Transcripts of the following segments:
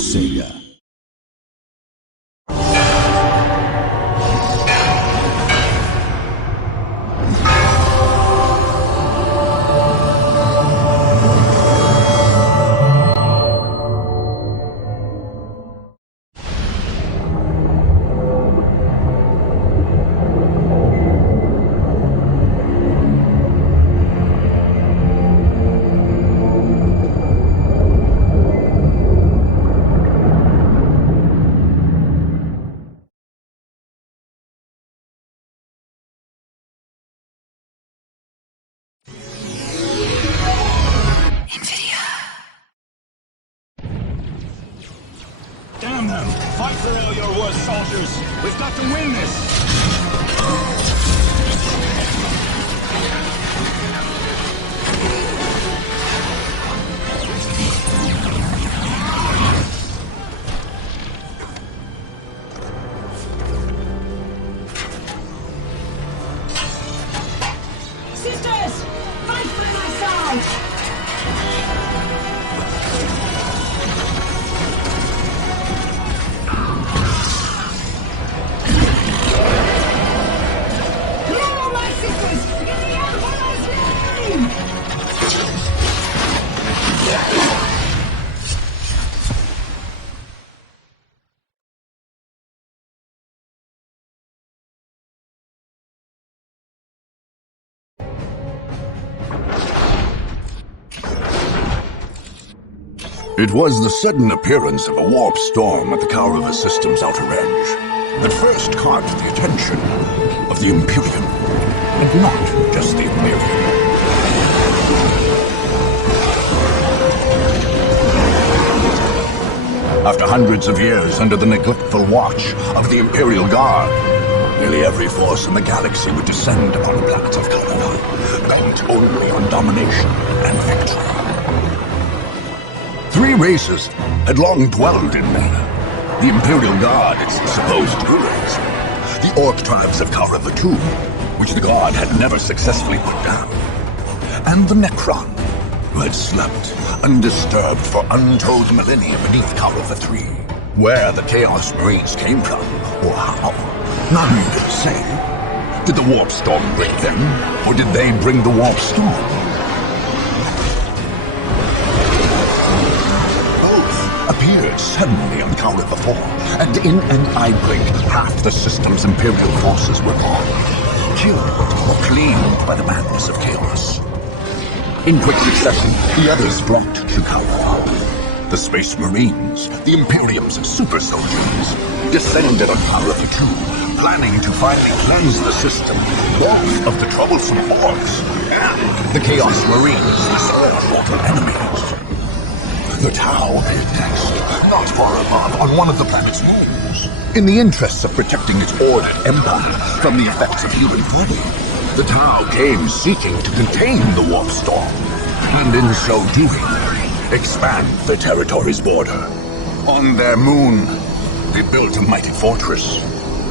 savior. Damn them! Fight for all your worst soldiers! We've got to win this! Sisters! Fight by my side! It was the sudden appearance of a warp storm at the Kaurava system's outer edge that first caught the attention of the Imperium, and not just the Imperium. After hundreds of years under the neglectful watch of the Imperial Guard, nearly every force in the galaxy would descend upon the planet of Kaurava, bent only on domination and victory. Three races had long dwelled in Mana. The Imperial Guard, its supposed rulers. The Ork tribes of Kaurava II, which the Guard had never successfully put down. And the Necron, who had slept undisturbed for untold millennia beneath Kaurava III. Where the Chaos Marines came from, or how, none could say. Did the warp storm bring them, or did they bring the warp storm? Appeared suddenly on Kaurava IV, and in an eye blink, half the system's Imperial forces were gone, killed or cleaned by the madness of chaos. In quick succession, the others flocked to Kaurava. The Space Marines, the Imperium's super soldiers, descended on Kaurava II, planning to finally cleanse the system, both of the troublesome Orks and the Chaos Marines, their mortal enemies. The Tau hid next, not far above, on one of the planet's moons. In the interests of protecting its ordered empire from the effects of human folly, the Tau came seeking to contain the warp storm, and in so doing, expand the territory's border. On their moon, they built a mighty fortress,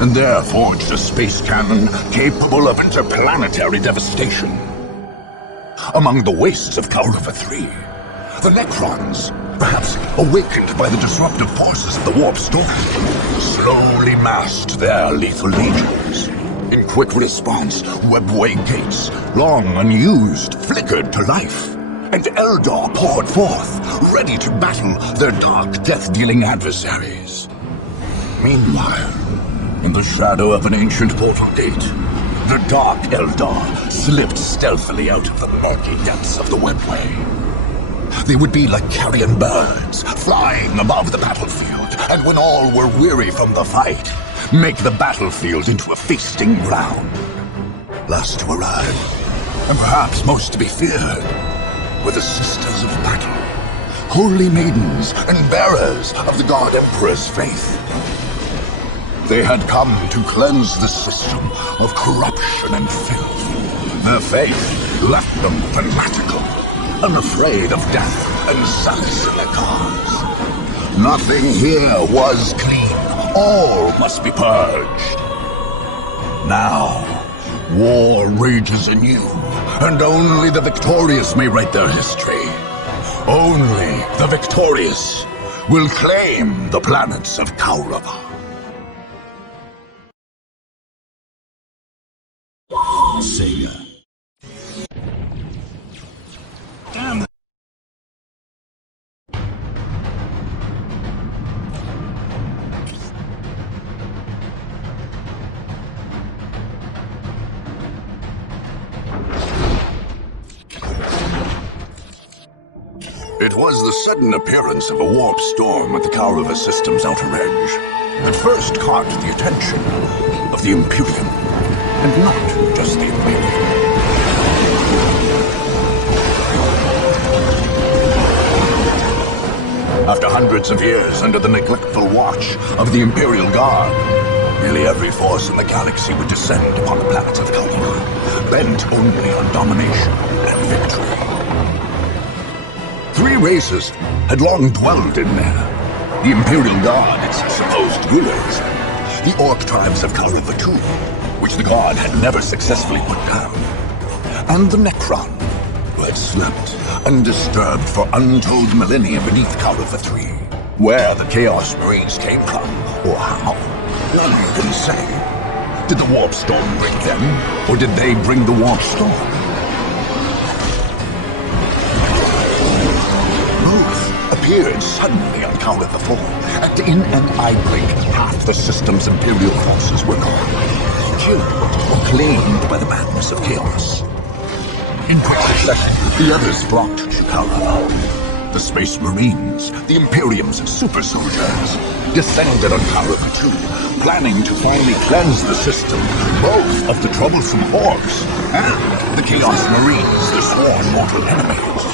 and there forged a space cannon capable of interplanetary devastation. Among the wastes of Kaurava III, the Necrons, perhaps awakened by the disruptive forces of the warp storm, slowly massed their lethal legions. In quick response, webway gates, long unused, flickered to life, and Eldar poured forth, ready to battle their dark, death-dealing adversaries. Meanwhile, in the shadow of an ancient portal gate, the dark Eldar slipped stealthily out of the murky depths of the webway. They would be like carrion birds, flying above the battlefield, and when all were weary from the fight, make the battlefield into a feasting ground. Last to arrive, and perhaps most to be feared, were the Sisters of Battle, holy maidens and bearers of the God Emperor's faith. They had come to cleanse the system of corruption and filth. Their faith left them fanatical, unafraid of death and zealous in their cause. Nothing here was clean. All must be purged. Now, war rages anew, and only the victorious may write their history. Only the victorious will claim the planets of Kaurava. Sega. Damn. It was the sudden appearance of a warp storm at the Kaurava system's outer edge that first caught the attention of the Imperium, and not just the Imperium. After hundreds of years under the neglectful watch of the Imperial Guard, nearly every force in the galaxy would descend upon the planet of Kaurava, bent only on domination and victory. Three races had long dwelled in there. The Imperial Guard, its supposed rulers, the Ork tribes of Kaurava II, which the Guard had never successfully put down, and the Necron, who had slept undisturbed for untold millennia beneath Kaurava III. Where the Chaos Marines came from, or how, none can say. Did the warp storm bring them, or did they bring the warp storm? Appeared suddenly on Kaurava IV, and in an eye blink, half the system's Imperial forces were gone, killed or claimed by the madness of chaos. In quick succession, the others flocked to Kaurava. The Space Marines, the Imperium's super soldiers, descended on Kaurava II, planning to finally cleanse the system, both of the troublesome Orks and the Chaos Marines, their sworn mortal enemies.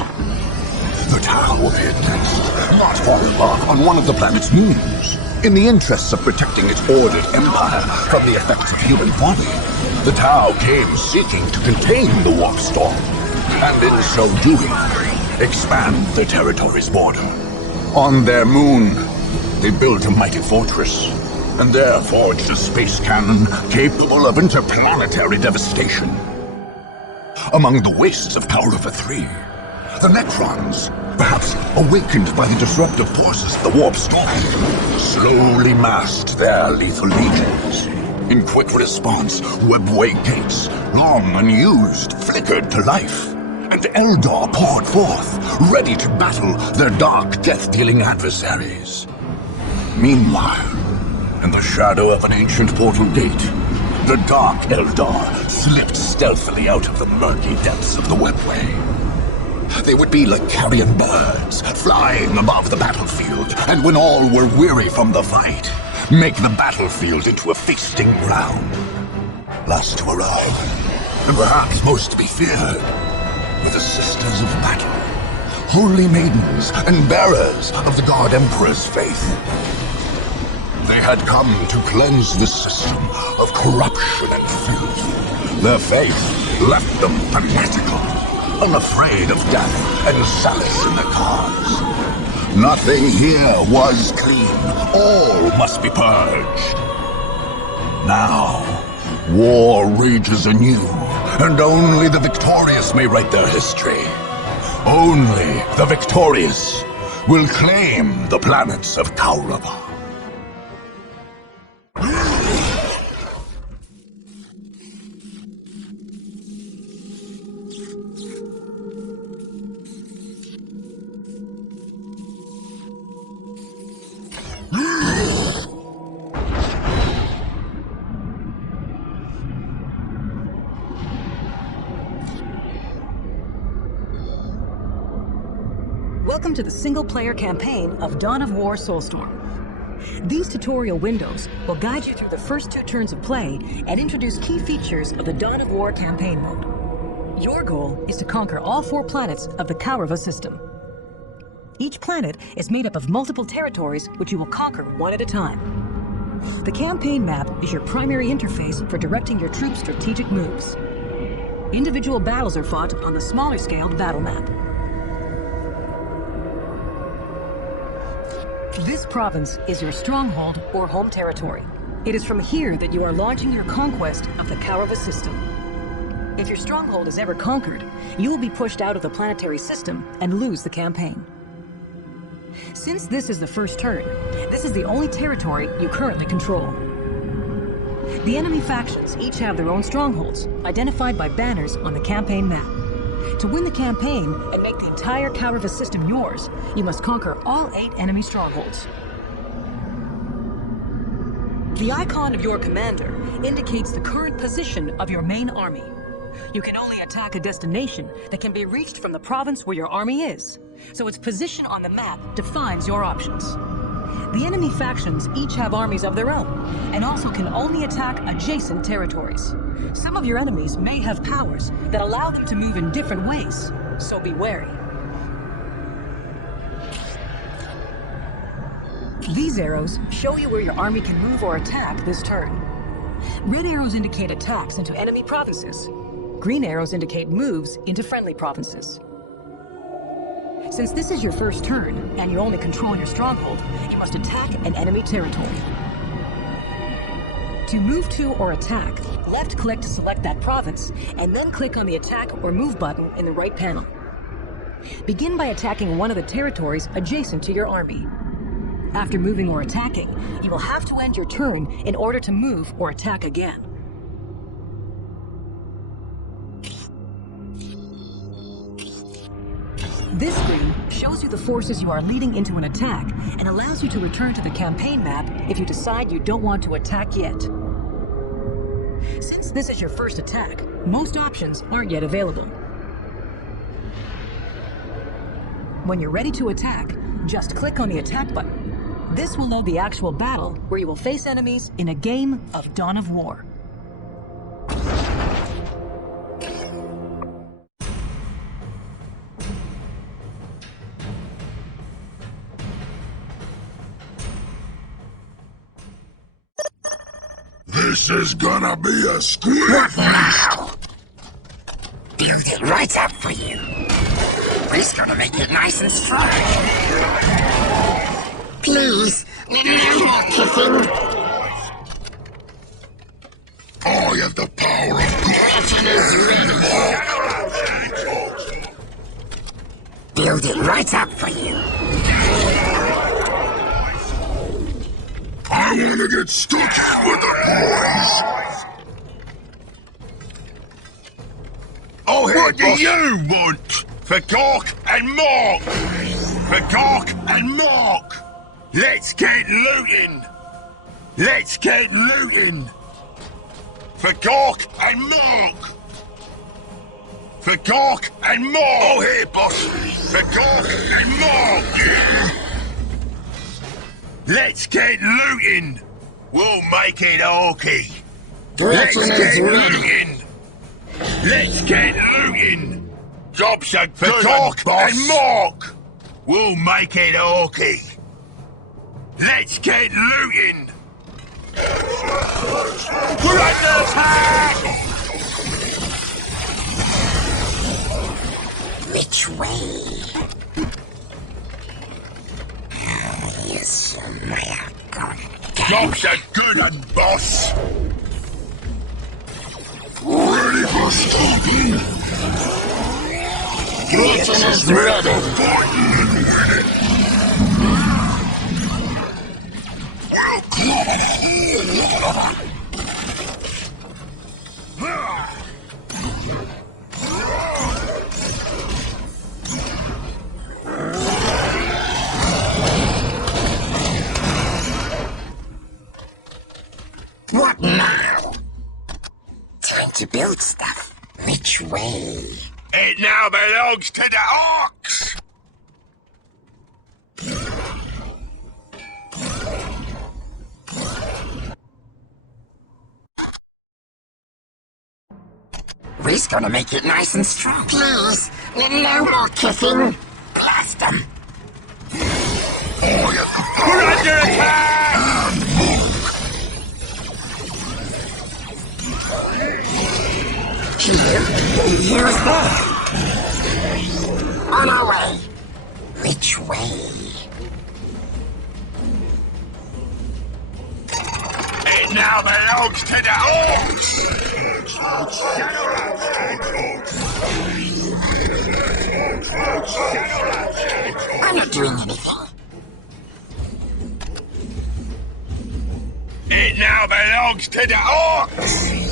The Tau appeared next, not far above on one of the planet's moons. In the interests of protecting its ordered empire from the effects of human folly, the Tau came seeking to contain the warp storm, and in so doing, expand the territory's border. On their moon, they built a mighty fortress, and there forged a space cannon capable of interplanetary devastation. Among the wastes of Kaurava III, the Necrons, perhaps awakened by the disruptive forces of the warp storm, slowly massed their lethal legions. In quick response, webway gates, long unused, flickered to life, and Eldar poured forth, ready to battle their dark, death-dealing adversaries. Meanwhile, in the shadow of an ancient portal gate, the dark Eldar slipped stealthily out of the murky depths of the webway. They would be like carrion birds, flying above the battlefield, and when all were weary from the fight, make the battlefield into a feasting ground. Last to arrive, and perhaps most to be feared, were the Sisters of Battle, holy maidens and bearers of the God Emperor's faith. They had come to cleanse the system of corruption and filth. Their faith left them fanatical, unafraid of death and solace in their cause. Nothing here was clean. All must be purged. Now, war rages anew, and only the victorious may write their history. Only the victorious will claim the planets of Kaurava. Welcome to the single-player campaign of Dawn of War Soulstorm. These tutorial windows will guide you through the first 2 turns of play and introduce key features of the Dawn of War campaign mode. Your goal is to conquer all 4 planets of the Kaurava system. Each planet is made up of multiple territories which you will conquer one at a time. The campaign map is your primary interface for directing your troops' strategic moves. Individual battles are fought on the smaller-scaled battle map. This province is your stronghold or home territory. It is from here that you are launching your conquest of the Kaurava system. If your stronghold is ever conquered, you will be pushed out of the planetary system and lose the campaign. Since this is the first turn, this is the only territory you currently control. The enemy factions each have their own strongholds, identified by banners on the campaign map. To win the campaign and make the entire Counter system yours, you must conquer all 8 enemy strongholds. The icon of your commander indicates the current position of your main army. You can only attack a destination that can be reached from the province where your army is, so its position on the map defines your options. The enemy factions each have armies of their own, and also can only attack adjacent territories. Some of your enemies may have powers that allow them to move in different ways, so be wary. These arrows show you where your army can move or attack this turn. Red arrows indicate attacks into enemy provinces. Green arrows indicate moves into friendly provinces. Since this is your first turn, and you only control your stronghold, you must attack an enemy territory. To move to or attack, left-click to select that province, and then click on the Attack or Move button in the right panel. Begin by attacking one of the territories adjacent to your army. After moving or attacking, you will have to end your turn in order to move or attack again. This screen shows you the forces you are leading into an attack and allows you to return to the campaign map if you decide you don't want to attack yet. Since this is your first attack, most options aren't yet available. When you're ready to attack, just click on the attack button. This will load the actual battle where you will face enemies in a game of Dawn of War. This is gonna be a squeak! What now? Build it right up for you. We're gonna make it nice and strong. Please, no more kissing. I have the power of Action is ready. Build it right up for you. I wanna get stuck in with the boys! Oh, what do you want? For Gork and Mark! For Gork and Mark! Let's get looting! Let's get looting! For Gork and Mark! For Gork and Mark! Oh, here, boss! For Gork and Mark! Yeah! Let's get looting! We'll make it orky! Let's get looting! Let's get looting! Jobs are good, for Gork and Mark! We'll make it orky! Let's get looting! We're under attack! Which way? Yes, my outcome. Jobs are good, boss! Ready for stomping! Action is ready. Fighting and winning! We'll club it! What now? Time to build stuff. Which way? It now belongs to the Orks! We're gonna make it nice and strong. Please, no more kissing. Blast them. We're under attack! Here's there. On our way. Which way? It now belongs to the Orks! I'm not doing anything. It now belongs to the Orks!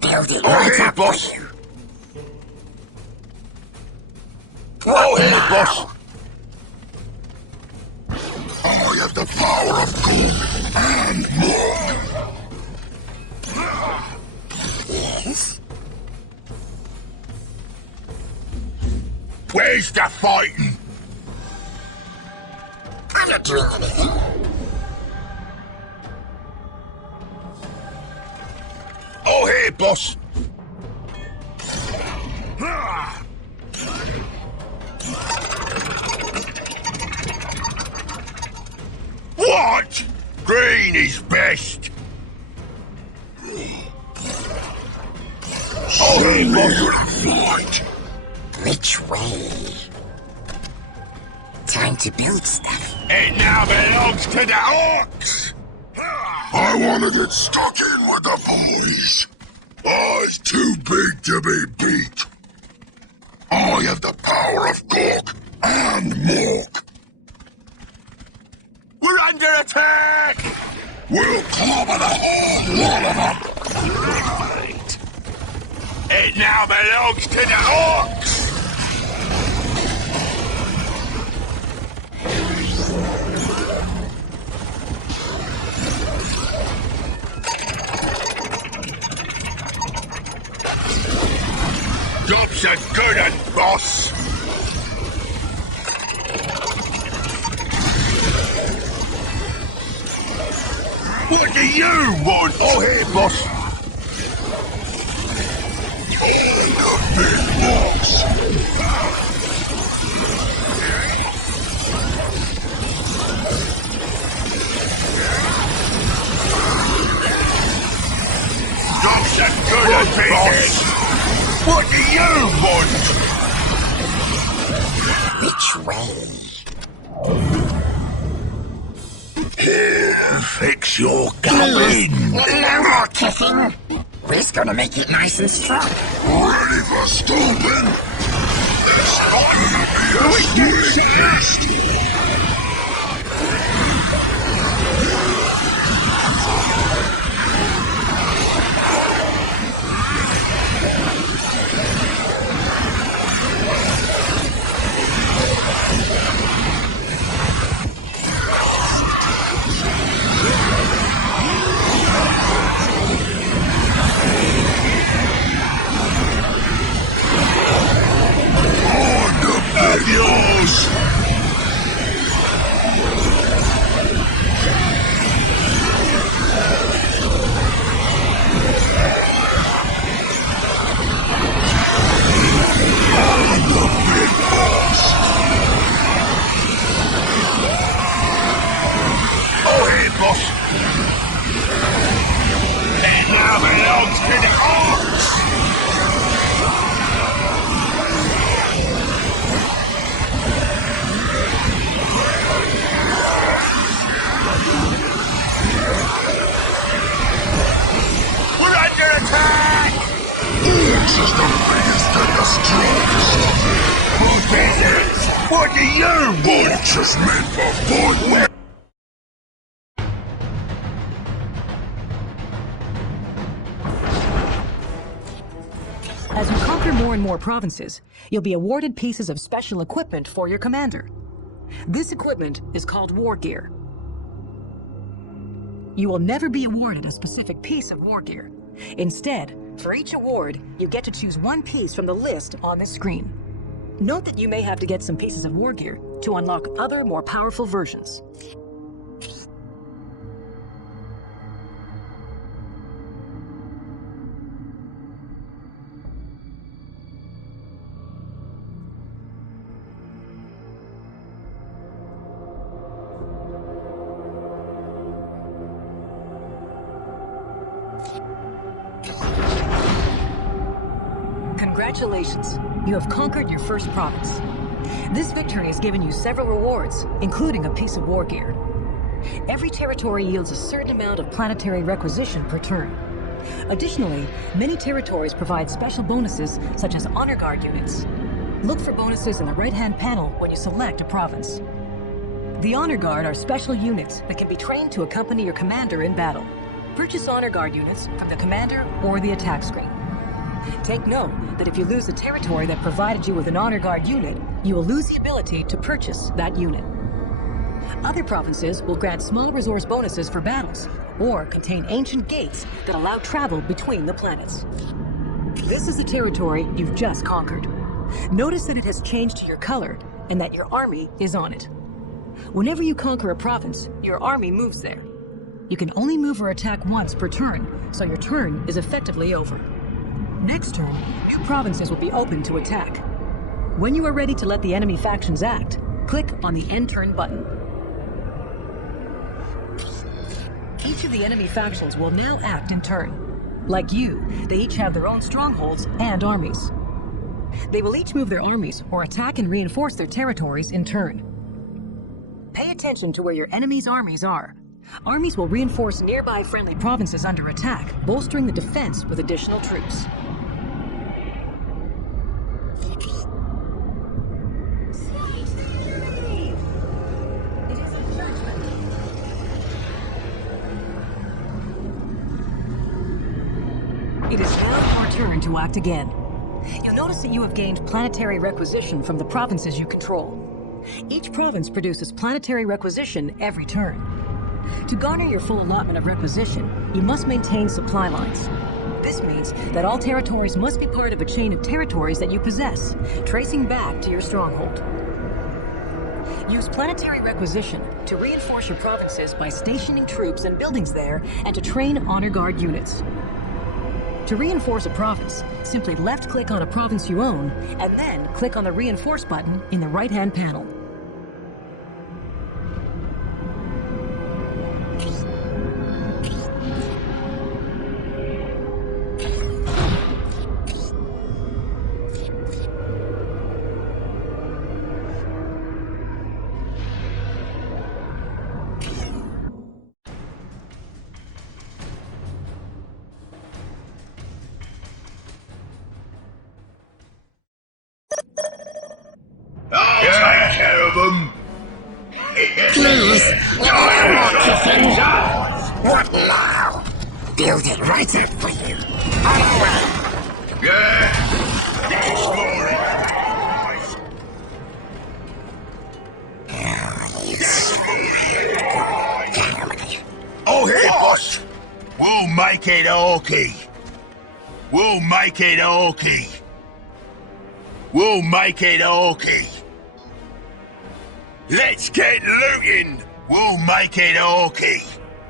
Build it right up, boss. for you. Oh, here, boss. I have the power of good and more. Yes? Where's the fighting? I'm not doing anything. Oh, here, boss. What? Green is best. Oh, here, boss. Fight. Which way? Time to build stuff. It now belongs to the Orks. I want to get stuck in with the boys. I's too big to be beat. I have the power of Gork and Mork. We're under attack. We'll clobber the whole lot of them. Right. It now belongs to the Orks. Job's a good un, boss. What do you want? Oh, here, boss. The big box. Job's a good un, boss. What do you want? Which way? Fix your gun. No more kissing. We're just gonna make it nice and strong. Ready for stomping? This ought to be a sweet. Yours. Oh, here, boss. It now belongs to the Orks. We're under attack! Orks is the biggest and the strongest. Who did it? What do you want? Orks is meant for fighting. As you conquer more and more provinces, you'll be awarded pieces of special equipment for your commander. This equipment is called war gear. You will never be awarded a specific piece of war gear. Instead, for each award, you get to choose one piece from the list on this screen. Note that you may have to get some pieces of war gear to unlock other, more powerful versions. Congratulations, you have conquered your first province. This victory has given you several rewards, including a piece of war gear. Every territory yields a certain amount of planetary requisition per turn. Additionally, many territories provide special bonuses such as Honor Guard units. Look for bonuses in the right-hand panel when you select a province. The Honor Guard are special units that can be trained to accompany your commander in battle. Purchase Honor Guard units from the commander or the attack screen. Take note that if you lose a territory that provided you with an Honor Guard unit, you will lose the ability to purchase that unit. Other provinces will grant small resource bonuses for battles, or contain ancient gates that allow travel between the planets. This is the territory you've just conquered. Notice that it has changed to your color, and that your army is on it. Whenever you conquer a province, your army moves there. You can only move or attack once per turn, so your turn is effectively over. Next turn, new provinces will be open to attack. When you are ready to let the enemy factions act, click on the End Turn button. Each of the enemy factions will now act in turn. Like you, they each have their own strongholds and armies. They will each move their armies or attack and reinforce their territories in turn. Pay attention to where your enemy's armies are. Armies will reinforce nearby friendly provinces under attack, bolstering the defense with additional troops. It is now your turn to act again. You'll notice that you have gained planetary requisition from the provinces you control. Each province produces planetary requisition every turn. To garner your full allotment of requisition, you must maintain supply lines. This means that all territories must be part of a chain of territories that you possess, tracing back to your stronghold. Use planetary requisition to reinforce your provinces by stationing troops and buildings there, and to train Honor Guard units. To reinforce a province, simply left-click on a province you own, and then click on the Reinforce button in the right-hand panel. I'll take care of them. Please, I want to finish. What now? Build it right up for you. On our way. Yeah. Explore it. Oh, hey, boss. We'll make it okay. We'll make it okay. We'll make it okay. Let's get looting. We'll make it okay.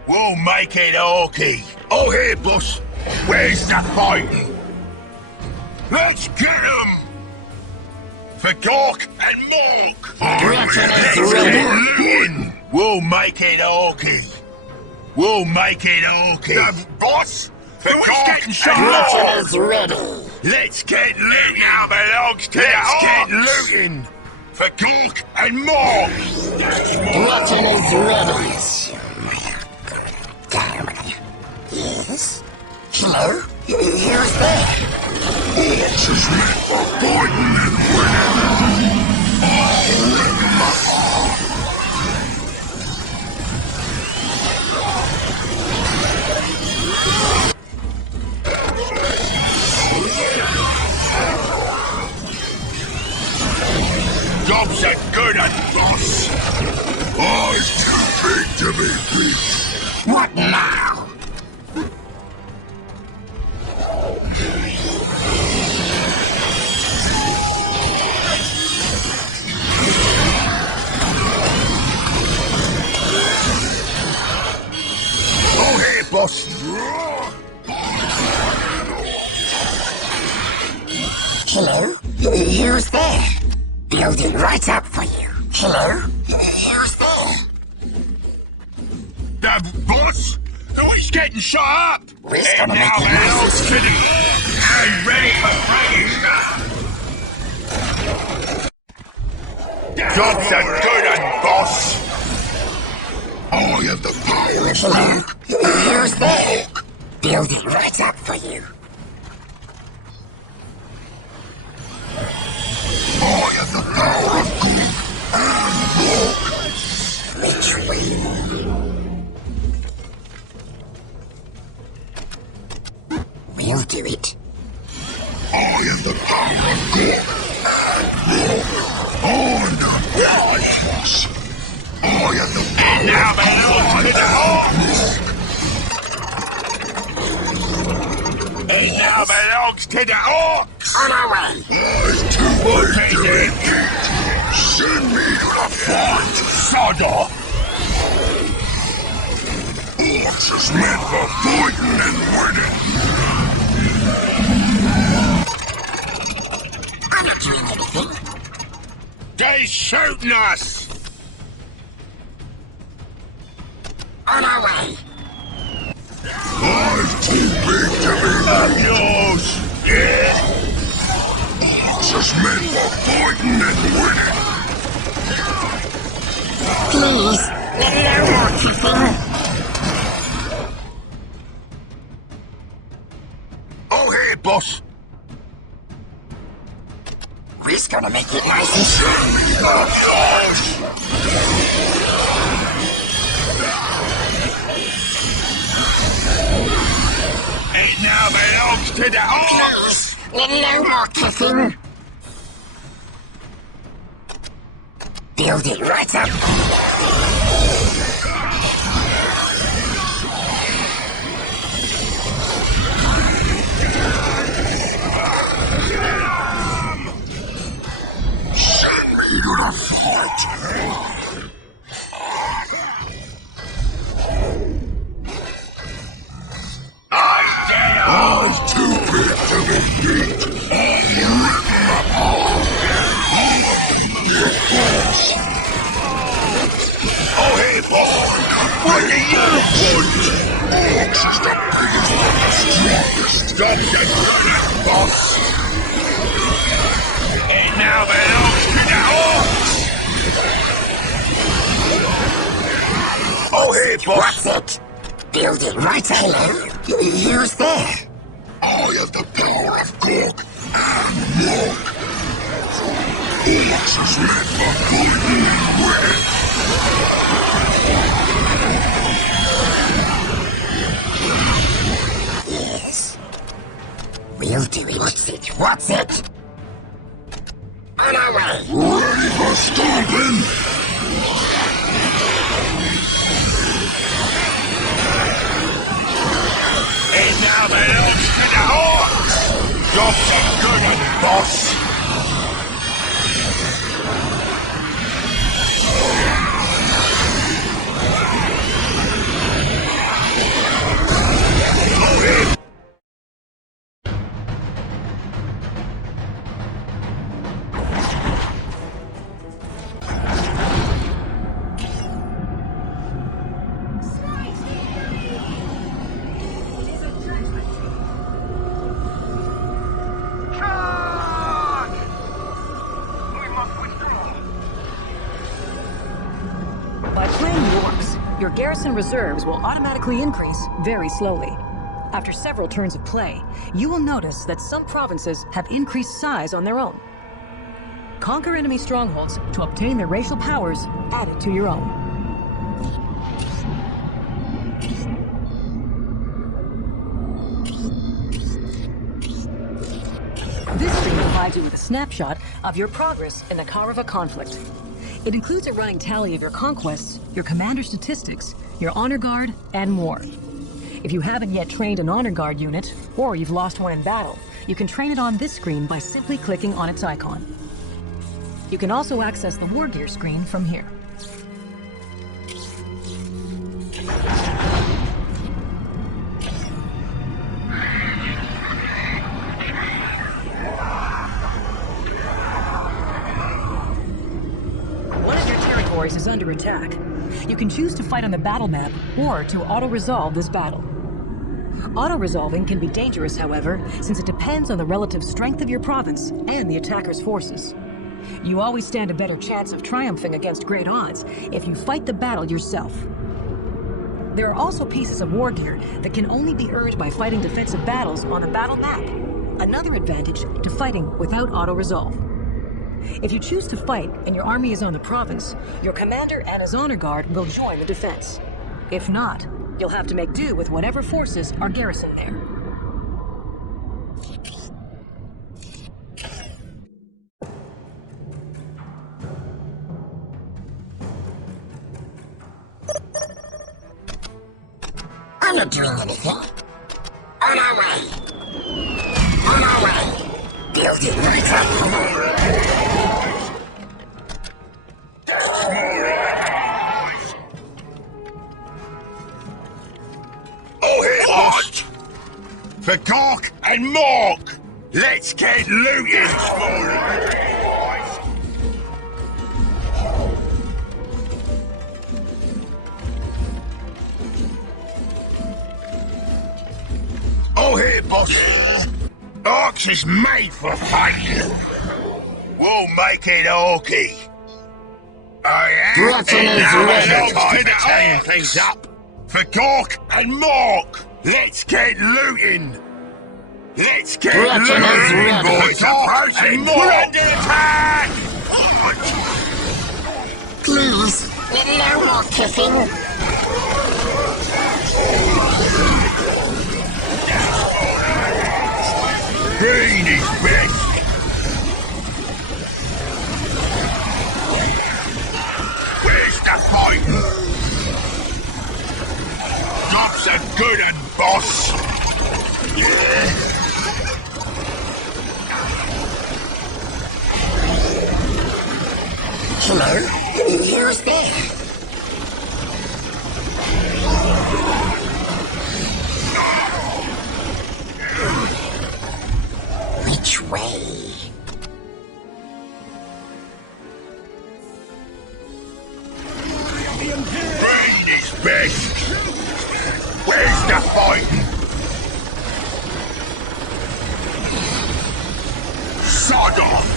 We'll make it okay. Oh, here, boss. Where's the fighting? Let's get 'em. For Gork and Mork. Let's get looting. We'll make it okay. We'll make it okay. Boss? For Gork and Mork. Is ready. Let's get looting. Now belongs to Let's get looting. For Gork and Mork. Rotten is ready. Yes? Hello? Who's there? Orks is me, fighting and winning. Job's a good one, boss. Oh, it's too big to be beat. What now? Oh, here, boss. Hello? Who's there? Build it right up for you. Hello? Who's there? The boss? Oh, he's getting shot up. We're And gonna now make it they're nice. to the and ready for fighting now. Job's a good one, boss. I have the power of Hello? Gork Who's there? Build it right up for you. I have the power of good and walk. Literally. We'll do it. I have the power of good and walk. On the Lighthouse. I have the power Now belongs to the Orks! It now belongs to the Orks! On our way. It's too late to be beat. Send me to the fight. Sod off! Orks is meant for fighting and winning. I'm not doing anything. They shooting us! On our way. I'm too big to be beat. Yours! Yeah! Orks is meant for fighting and winning. Please, no more kissing. Oh, here, boss! We're gonna make it nice and slow. It now belongs to the Orks! Please, no more kissing. Build it right up. Send me to the fight. I'm too big to be beat. You rip my power. Oh, here, boss! What do you want? Orks is the biggest and the strongest. Stop that crap, boss! It now belongs to the Orks! Oh, here, boss! What's it? Build it right. Hello? Who's there? I have the power of Gork and walk. Orks is meant for fighting and winning. Yes. We'll do it. What's it? On our way. Ready for stomping? It now belongs to the Orks! Job's a good one, boss! Oh, here! By playing the Orks, your garrison reserves will automatically increase very slowly. After several turns of play, you will notice that some provinces have increased size on their own. Conquer enemy strongholds to obtain their racial powers added to your own. This screen provides you with a snapshot of your progress in the Karava conflict. It includes a running tally of your conquests, your commander statistics, your honor guard, and more. If you haven't yet trained an honor guard unit, or you've lost one in battle, you can train it on this screen by simply clicking on its icon. You can also access the war gear screen from here. Is under attack. You can choose to fight on the battle map or to auto-resolve this battle. Auto-resolving can be dangerous, however, since it depends on the relative strength of your province and the attacker's forces. You always stand a better chance of triumphing against great odds if you fight the battle yourself. There are also pieces of war gear that can only be earned by fighting defensive battles on the battle map. Another advantage to fighting without auto-resolve. If you choose to fight and your army is on the province, your commander and his honor guard will join the defense. If not, you'll have to make do with whatever forces are garrisoned there. I'm not doing anything. On our way. On our way. Build it right up. Oh, here, what? For Cork and Mork, let's get looting. Oh, here, boss. Orks is made for fighting. We'll make it orky. I am. And now we're time to tearing things up. For Cork and Mork, let's get looting. Let's get looting, boys. And Mork. We're under attack. Please, no more kissing. Green is best. Where's the fight? Jobs are good and boss. Yeah. Hello? Who's there? Which way? Green is best. Where's the fighting? Sod off.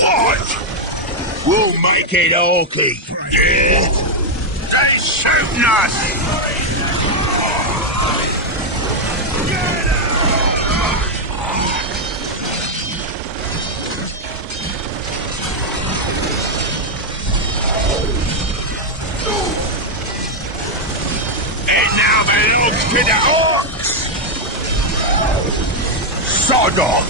What? We'll make it orky. Yeah. They're shooting us. It now belongs to the Orks. Sod off.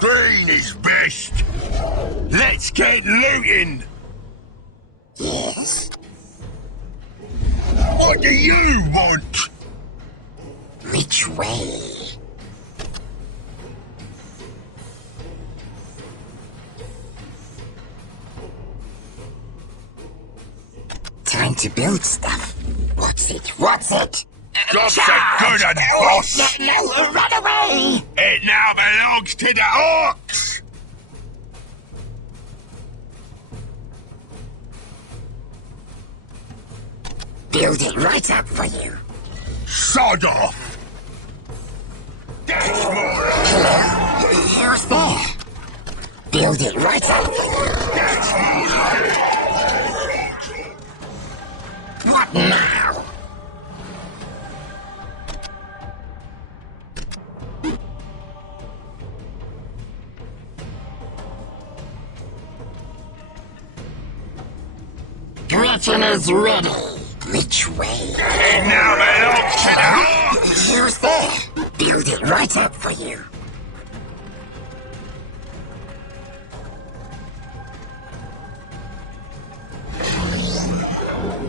Green is best. Let's get looting. Yes? What do you want? Which way? Time to build stuff. What's it? What's it? Jobs are good and boss. No, run away! It now belongs to the Orks. Build it right up for you. Sod off. Hello? Who's there? Build it right up. What now? Gretchen is ready. Which way? It now belongs to the Orks. Who's there? Build it right up for you.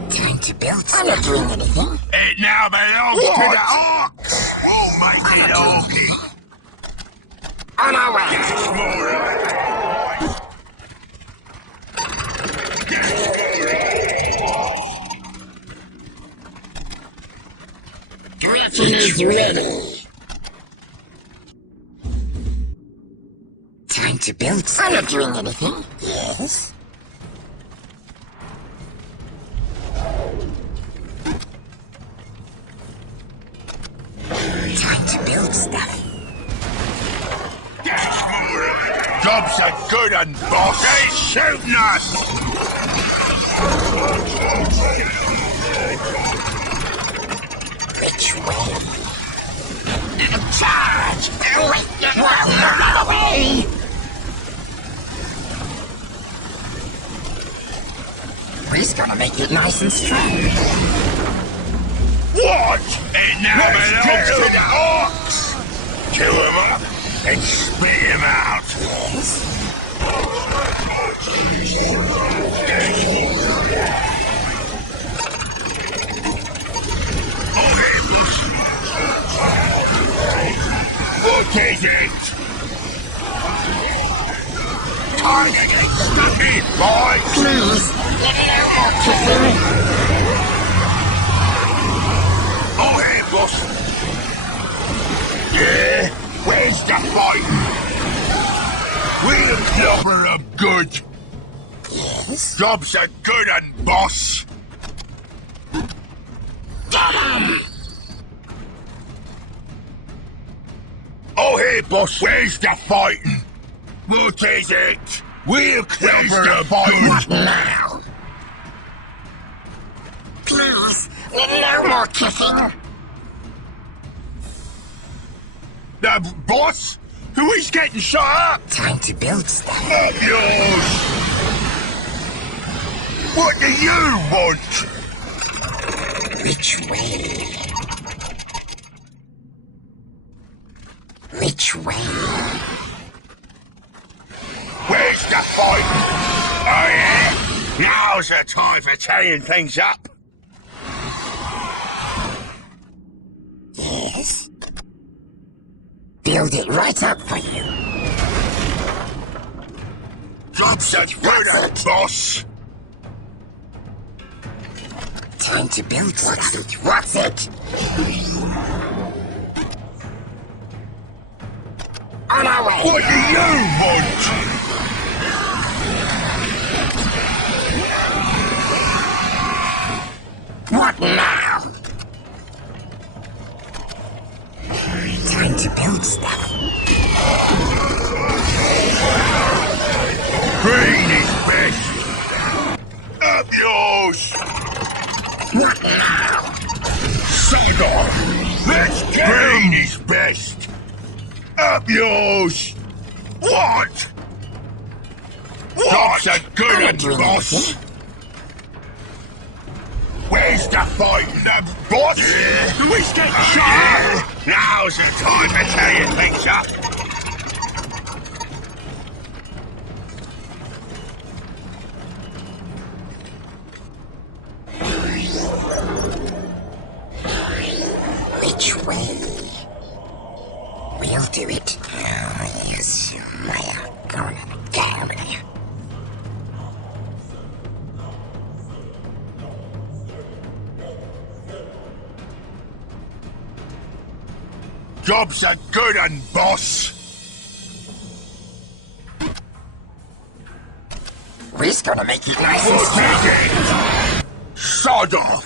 Time to build stuff. I'm not doing anything. It now belongs to the Orks. We'll make it orky. On our way. Gretchen is ready. Time to build. I'm not doing anything. Yes. Time to build stuff. Jobs are good and boss. They're shooting us! Which way? Charge! Wait, run away! We're gonna make it nice and strong. What? It now belongs to the Orks! Chew him up and spit him out! Yes. What is it? Time to get stuck in, boys! Please, no more kissing. Oh, here, boss! Yeah? Where's the fight? We're clobber of good. Yes. Jobs are good and boss. Get him! Oh, hey, boss, where's the fighting? What is it? We're clever of fighting. What now? Please, no more kissing. The boss? Who is getting shot up? Time to build stuff. Up yours! What do you want? Which way? Which way? Where's the fight? Oh, yeah? Now's the time for tearing things up. Yes. Build it right up for you. Jobs are good, boss. Time to build stuff. What's it? On our way. What do you want? What now? Time to build stuff. Green is best. Up yours. What now? Sod off. Let's get Green is best. Up yours. What? Jobs are good and boss. Where's the fighting, the boss? Yeah. Who's getting shot? Now's the time to tear things up. Which way? We'll do it. Yes, Maya. Gonna go. Jobs are good and boss. We're gonna make it nice and strong. Sod off.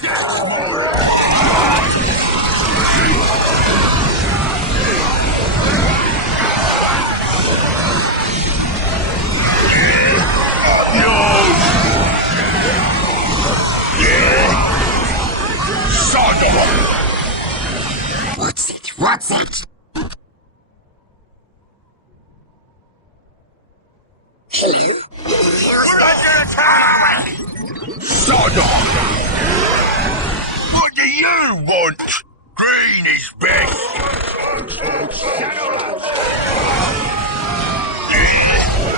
What's it? What's it? Sod off! What do you want? Green is best.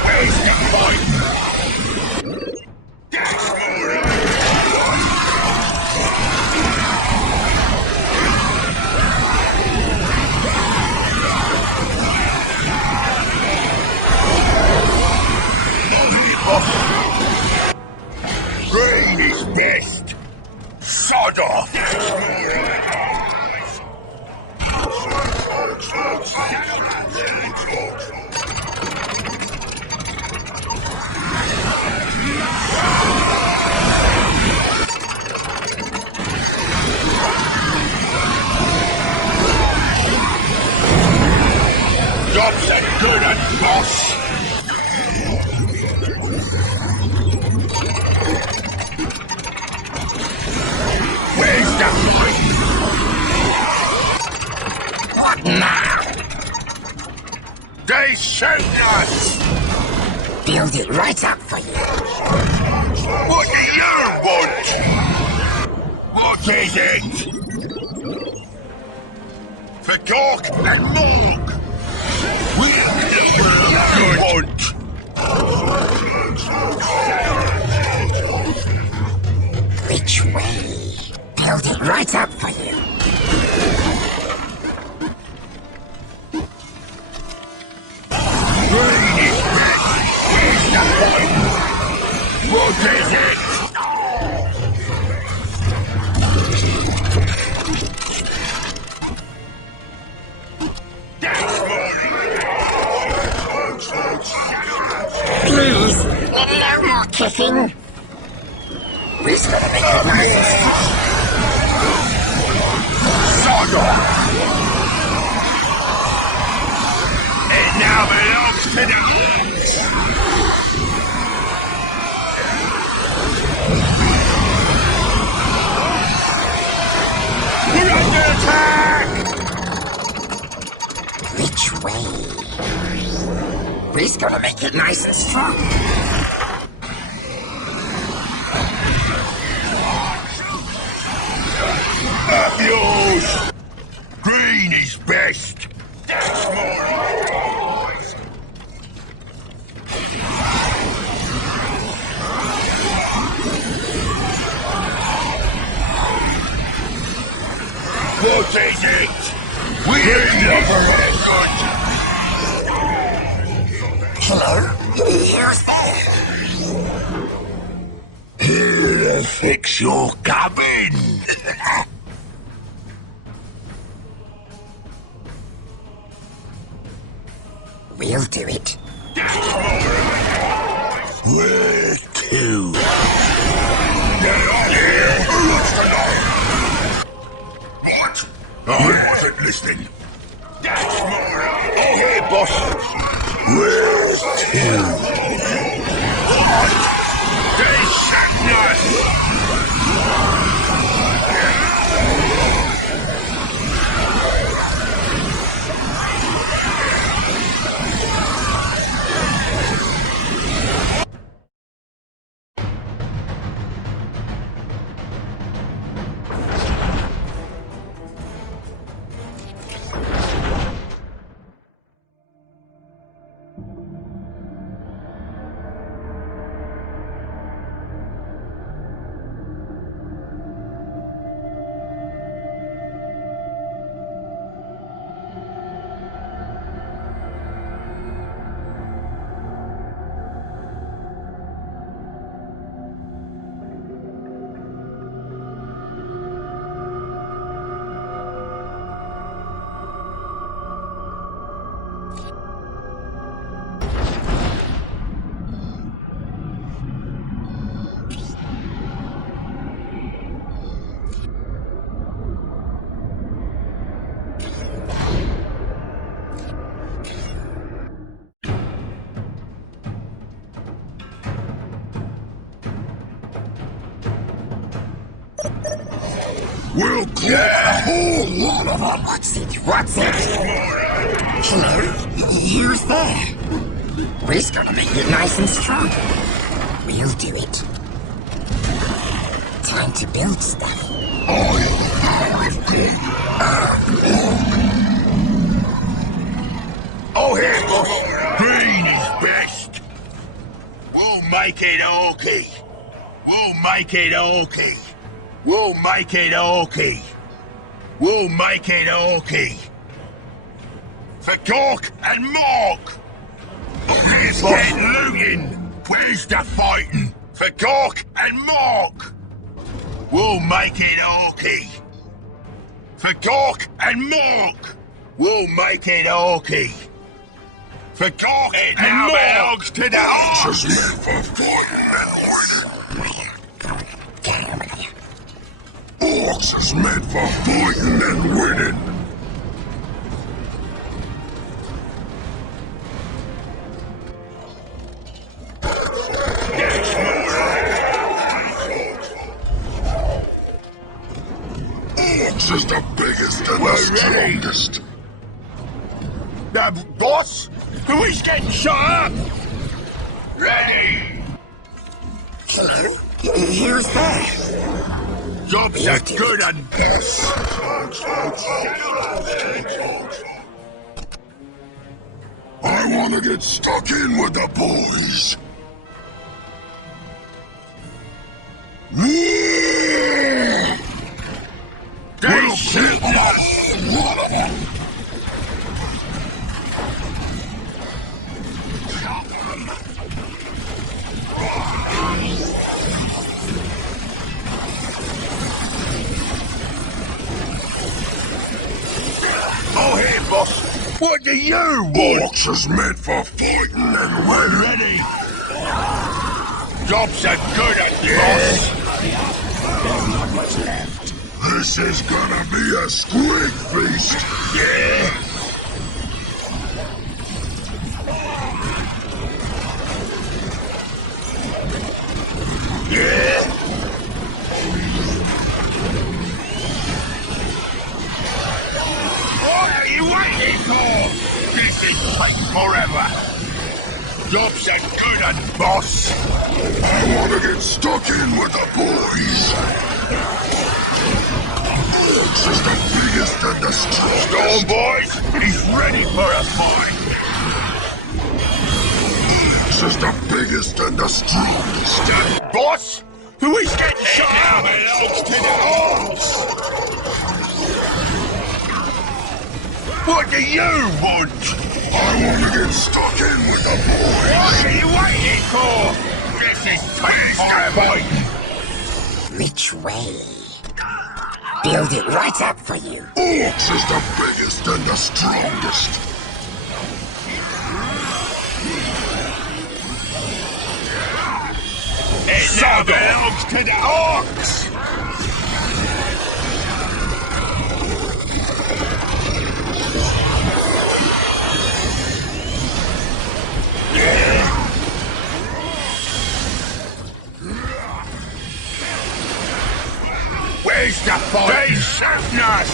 Where's the fight? That's more. Green is best. Sod off. shoot us! Build it right up for you. What do you want? What is it? For Gork and Mork! What do you want? Which way? Build it right up for you. What is it? Please, no more kissing. We're gonna make it nice. It now belongs to the Orks! We're under attack! Which way? We're gonna make it nice and strong. Yours! Green is best! That's more. What is it? We're never good! Hello? Who's there? Here to fix your cabin! We'll do it. Where to? Get on here! Who wants to know? What? I wasn't listening. Oh, hey, boss. Where to? What? There's sadness! We'll clear a whole lot of them. What's it? What's it? Hello? Who's there? We're gonna make it nice and strong. We'll do it. Time to build stuff. Oh, here, boss. Green is best. We'll make it okay. We'll make it okay. We'll make it okay. We'll make it okay. For Gork and Mork! Let's get looting! Where's the fighting? For Gork and Mork! We'll make it okay. For Gork and Mork! We'll make it okay. For Gork and now belongs to the Orks! Orks is meant for fighting and winning. Orks is the biggest and the strongest. Boss? Who's getting shot up? Ready! Hello? Who's there? Job's a good un. I want to get stuck in with the boys. They shoot us! Oh, hey, boss. What do you want? Orks is meant for fighting and We're ready. Job's a good un, boss. There's not much left. This is gonna be a squid feast. Yeah. Yeah. What are you waiting for? This is taking forever. Job's a good un, boss. I want to get stuck in with the boys. Orks is the biggest and the strongest. Storm boys, he's ready for a fight. Orks is the biggest and the strongest. Boss, who is getting shot now belongs to the Orks. What do you want? I want to get stuck in with the boys. What are you waiting for? This is taking forever. Which way? Build it right up for you. Orks is the biggest and the strongest. It now belongs to the Orks. Where's the fight? They shooting us!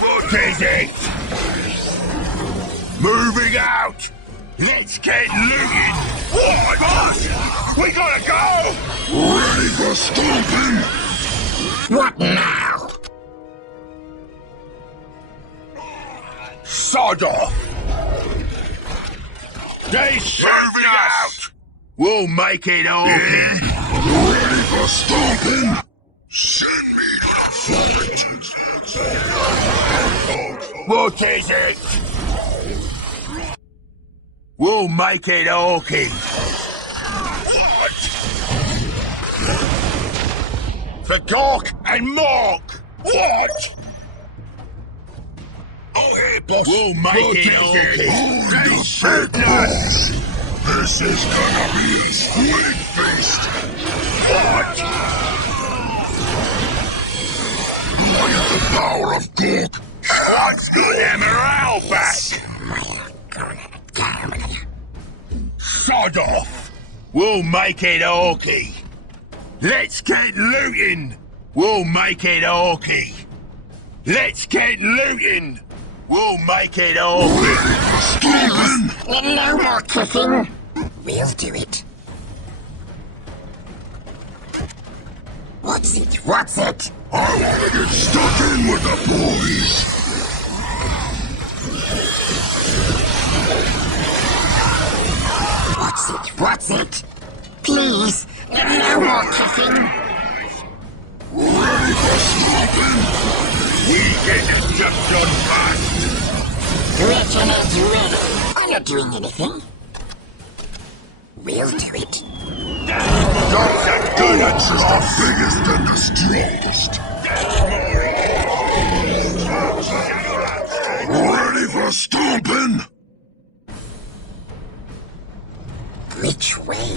What is it? Moving out! Let's get looting! What, boss? We gotta go! Ready for stomping? What now? Sod off! They shooting us! We'll make it all. Ready for stomping? Send me to fight. What is it? We'll make it okay. What? For Gork and Mork. What? Oh, hey, boss. We'll make it okay. They shoot us. This is gonna be a squid feast. What? I have the power of Gork. Let's get their morale back. Sod off. We'll make it okay. Let's get looting. We'll make it okay. Let's get looting. We'll make it okay. No more kicking. We'll do it. What's it? What's it? I want to get stuck in with the boys. What's it? What's it? Please, no more kicking. Ready for stomping? We get the job done fast. Reginald's ready. I'm not doing anything. We'll do it. Job's a good at Orks is the biggest and the strongest. Ready for stomping? Which way?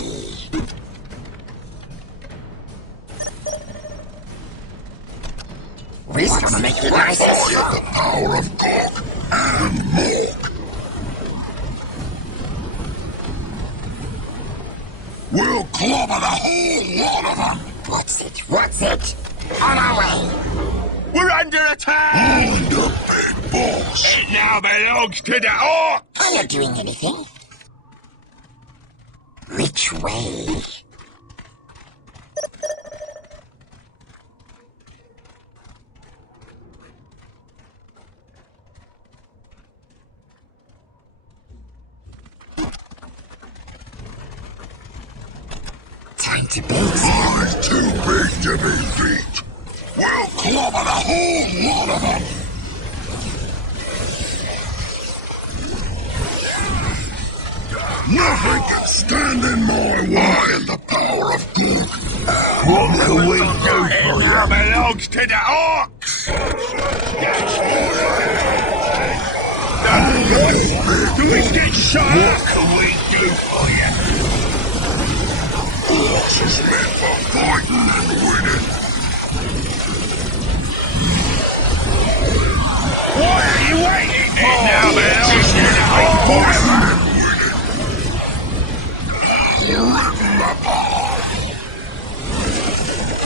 We're gonna make it nice and I slow. have the power of Gork and Mork. We'll clobber the whole lot of them. What's it? What's it? On our way. We're under attack! On the big boss. It now belongs to the Orks. I'm not doing anything. Which way? Time to build. He's too big to be beat. We'll clobber the whole lot of them. Nothing can stand in my way. I am the power of good. What can we do? It now belongs to the Orks. Do we get shot? What can we do for you? Orks is meant for fighting and winning. What are you waiting for? It now belongs to the Orks. Fighting and winning.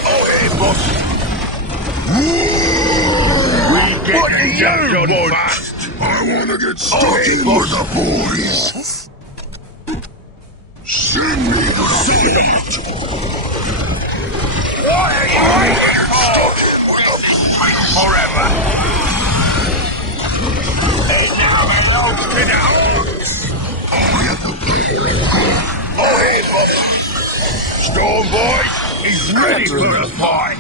Oh, hey, boss. We get the job done fast. I want to get stuck in with the boys. Send me the site. What are you waiting for? Forever. It now belongs to the Orks. I have the power of God. Oh, hey, boss. Storm Boy is ready for a fight.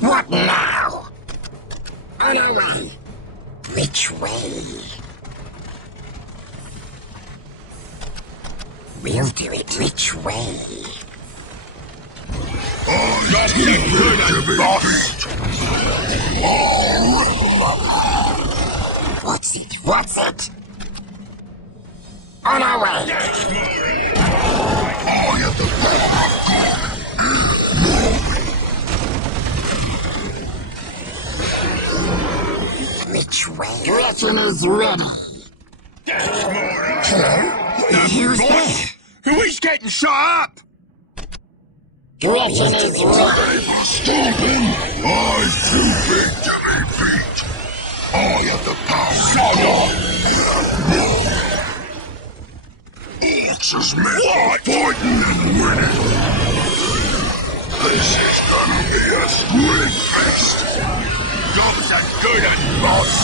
What now? On our way. Which way? We'll do it. Which way? Nothing good, boss. What's it? What's it? On our way. I have the power of Which way? Gretchen is ready. Hello? Who's there? Who's getting shot up? Gretchen is ready. Stop him! I'm too big to be beat. I have the power. Orks is meant for fighting and winning. This is gonna be a spring fest. Jobs are good and boss.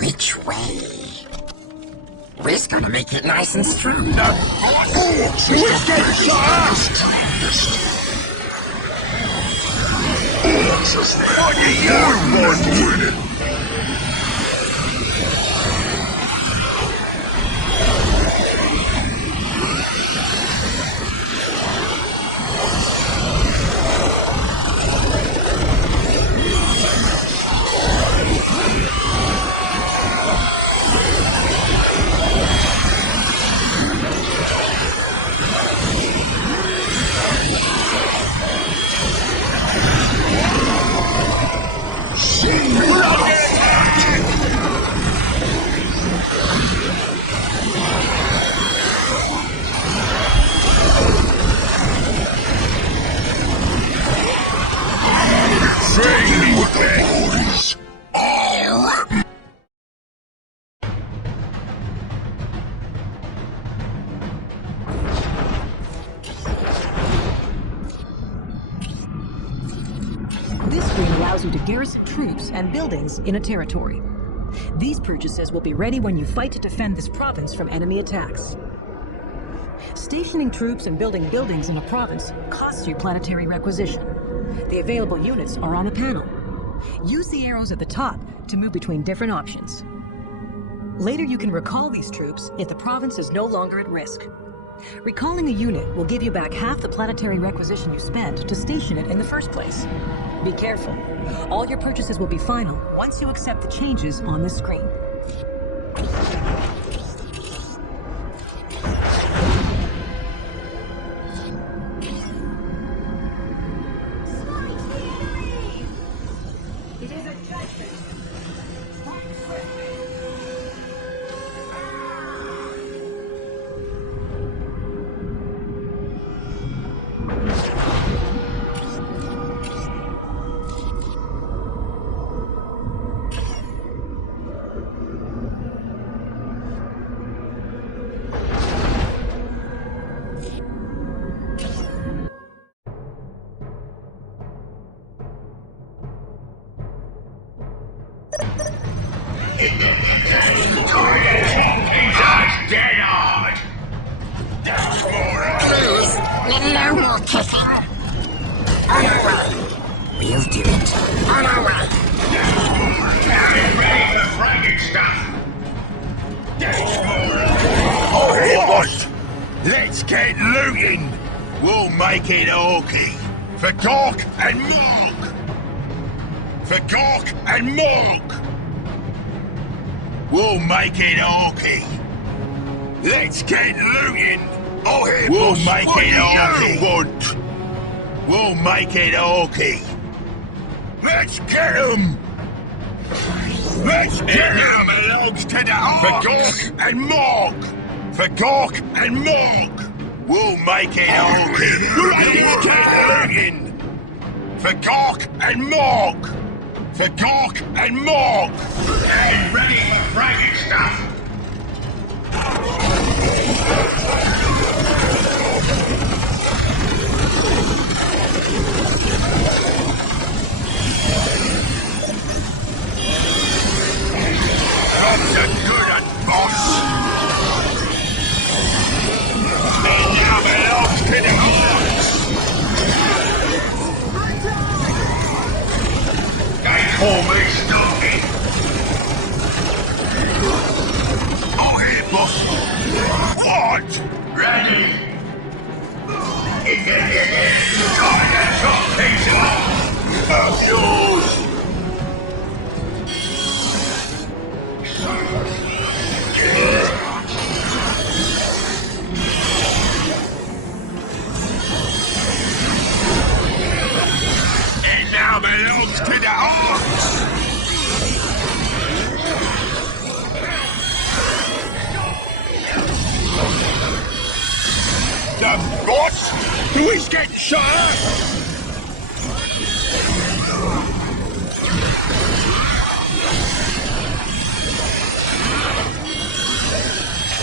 Which way? We're gonna make it nice and strong. Orks is the biggest and the strongest. Orks is meant for fighting and winning. This screen allows you to garrison troops and buildings in a territory. These purchases will be ready when you fight to defend this province from enemy attacks. Stationing troops and building buildings in a province costs you planetary requisition. The available units are on the panel. Use the arrows at the top to move between different options. Later you can recall these troops if the province is no longer at risk. Recalling a unit will give you back half the planetary requisition you spent to station it in the first place. Be careful. All your purchases will be final once you accept the changes on this screen. Just dead hard. Please, no more kissing. On our way. We'll do it. On our way. Get ready for Frankenstein. Oh, here, boss. Let's get looting. We'll make it orky. For Gork and Mork. For Gork and Mork. We'll make it orky. Let's get looting. Oh, here, We'll boss. make What it do orky. you want? We'll make it orky. Let's get him. Let's get It him. belongs to the For Orks. Gork and Mork. For Gork and Mork. We'll make it orky. Let's get looting. For Gork and Mork. For Gork and Mork. Get ready for Frankenstein. That's a good one, boss. And now belongs to the Orks. They call me Stalky. Oh, here, boss. What? Ready? Try to chop things off. Of yours. It now belongs to the Orks. The boss? Do we get shot up?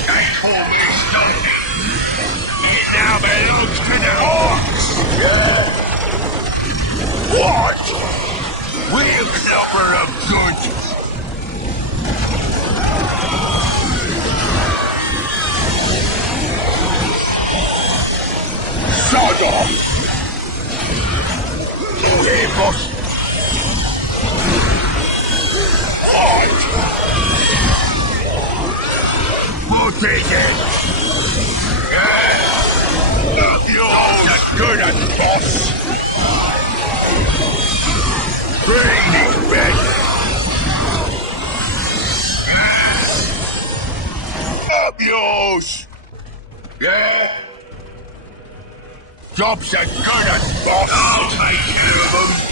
They call me Stalky. It now belongs to the Orks. What? We're clever of good. Sod off. Oh, here, boss. What? We'll take it. Up yours. Good one, boss. Raining red. Up yours. Yeah? Job's a good one, boss. I'll take care of them.